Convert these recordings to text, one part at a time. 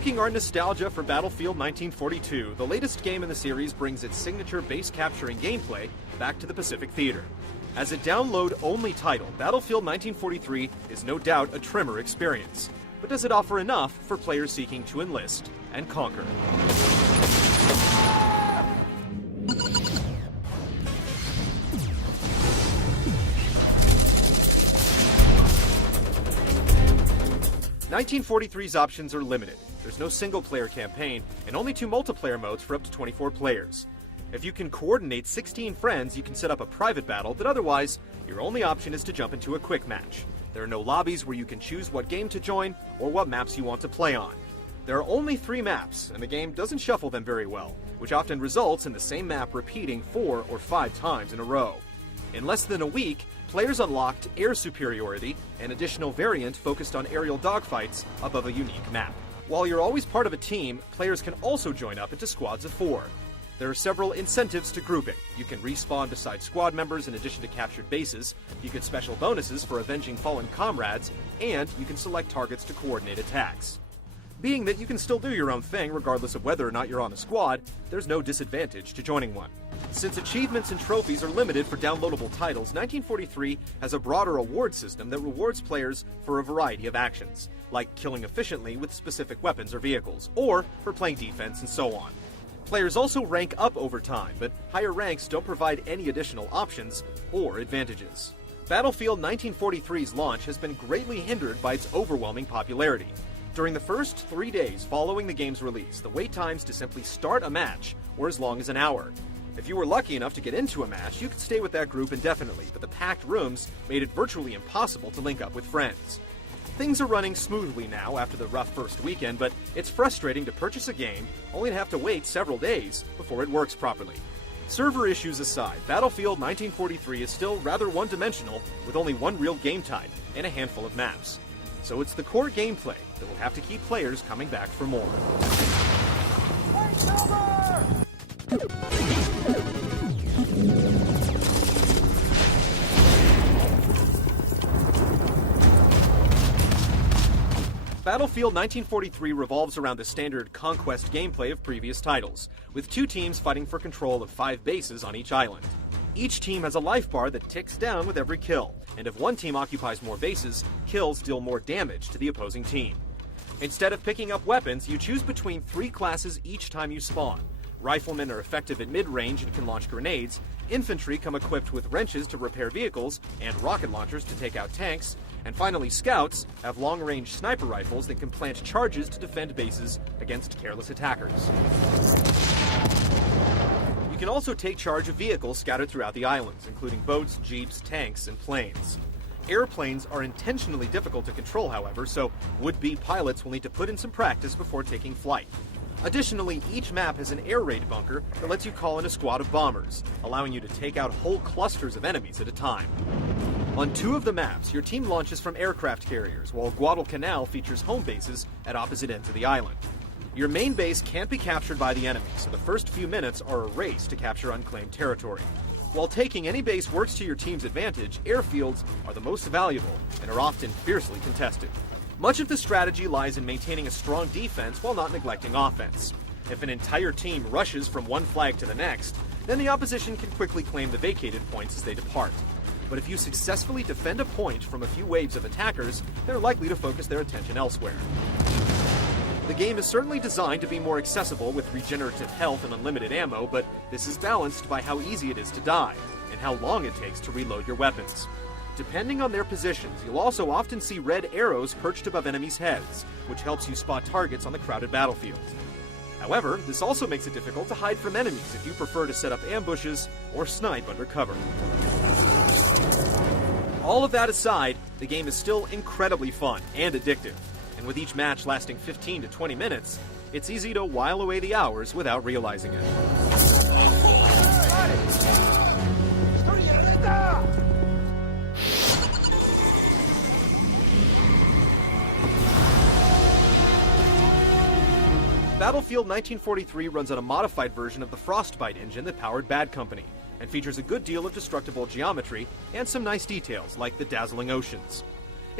Evoking our nostalgia for Battlefield 1942, the latest game in the series brings its signature base capturing gameplay back to the Pacific Theater. As a download-only title, Battlefield 1943 is no doubt a trimmer experience. But does it offer enough for players seeking to enlist and conquer? (1943's) options are limited. There's no single-player campaign, and only 2 multiplayer modes for up to 24 players. If you can coordinate 16 friends, you can set up a private battle, but otherwise, your only option is to jump into a quick match. There are no lobbies where you can choose what game to join or what maps you want to play on. There are only 3 maps, and the game doesn't shuffle them very well, which often results in the same map repeating 4 or 5 times in a row. In less than a week, players unlocked air superiority, an additional variant focused on aerial dogfights above a unique map. While you're always part of a team, players can also join up into squads of 4. There are several incentives to grouping. You can respawn beside squad members in addition to captured bases, you get special bonuses for avenging fallen comrades, and you can select targets to coordinate attacks. Being that you can still do your own thing regardless of whether or not you're on a squad, there's no disadvantage to joining one. Since achievements and trophies are limited for downloadable titles, 1943 has a broader award system that rewards players for a variety of actions, like killing efficiently with specific weapons or vehicles, or for playing defense and so on. Players also rank up over time, but higher ranks don't provide any additional options or advantages. Battlefield 1943's launch has been greatly hindered by its overwhelming popularity. During the first 3 days following the game's release, the wait times to simply start a match were as long as an hour. If you were lucky enough to get into a match, you could stay with that group indefinitely, but the packed rooms made it virtually impossible to link up with friends. Things are running smoothly now after the rough first weekend, but it's frustrating to purchase a game only to have to wait several days before it works properly. Server issues aside, Battlefield 1943 is still rather one-dimensional with only one real game type and a handful of maps. So it's the core gameplay that will have to keep players coming back for more. Battlefield 1943 revolves around the standard conquest gameplay of previous titles, with 2 teams fighting for control of 5 bases on each island. Each team has a life bar that ticks down with every kill, and if one team occupies more bases, kills deal more damage to the opposing team. Instead of picking up weapons, you choose between 3 classes each time you spawn. Riflemen are effective at mid-range and can launch grenades, infantry come equipped with wrenches to repair vehicles, and rocket launchers to take out tanks, and finally scouts have long-range sniper rifles that can plant charges to defend bases against careless attackers. You can also take charge of vehicles scattered throughout the islands, including boats, jeeps, tanks, and planes. Airplanes are intentionally difficult to control, however, so would-be pilots will need to put in some practice before taking flight. Additionally, each map has an air raid bunker that lets you call in a squad of bombers, allowing you to take out whole clusters of enemies at a time. On 2 of the maps, your team launches from aircraft carriers, while Guadalcanal features home bases at opposite ends of the island. Your main base can't be captured by the enemy, so the first few minutes are a race to capture unclaimed territory. While taking any base works to your team's advantage, airfields are the most valuable and are often fiercely contested. Much of the strategy lies in maintaining a strong defense while not neglecting offense. If an entire team rushes from one flag to the next, then the opposition can quickly claim the vacated points as they depart. But if you successfully defend a point from a few waves of attackers, they're likely to focus their attention elsewhere. The game is certainly designed to be more accessible with regenerative health and unlimited ammo, but this is balanced by how easy it is to die, and how long it takes to reload your weapons. Depending on their positions, you'll also often see red arrows perched above enemies' heads, which helps you spot targets on the crowded battlefield. However, this also makes it difficult to hide from enemies if you prefer to set up ambushes or snipe under cover. All of that aside, the game is still incredibly fun and addictive, and with each match lasting 15 to 20 minutes, it's easy to while away the hours without realizing it. Battlefield 1943 runs on a modified version of the Frostbite engine that powered Bad Company, and features a good deal of destructible geometry and some nice details like the dazzling oceans.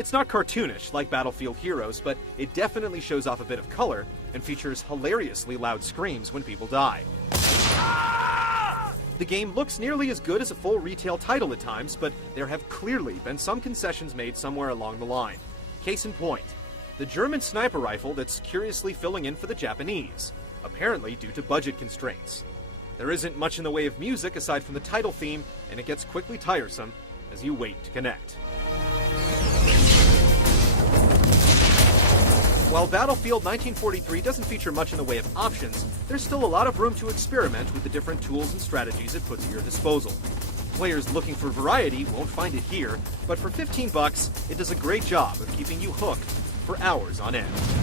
It's not cartoonish like Battlefield Heroes, but it definitely shows off a bit of color and features hilariously loud screams when people die. The game looks nearly as good as a full retail title at times, but there have clearly been some concessions made somewhere along the line. Case in point, the German sniper rifle that's curiously filling in for the Japanese, apparently due to budget constraints. There isn't much in the way of music aside from the title theme, and it gets quickly tiresome as you wait to connect. While Battlefield 1943 doesn't feature much in the way of options, there's still a lot of room to experiment with the different tools and strategies it puts at your disposal. Players looking for variety won't find it here, but for $15, it does a great job of keeping you hooked for hours on end.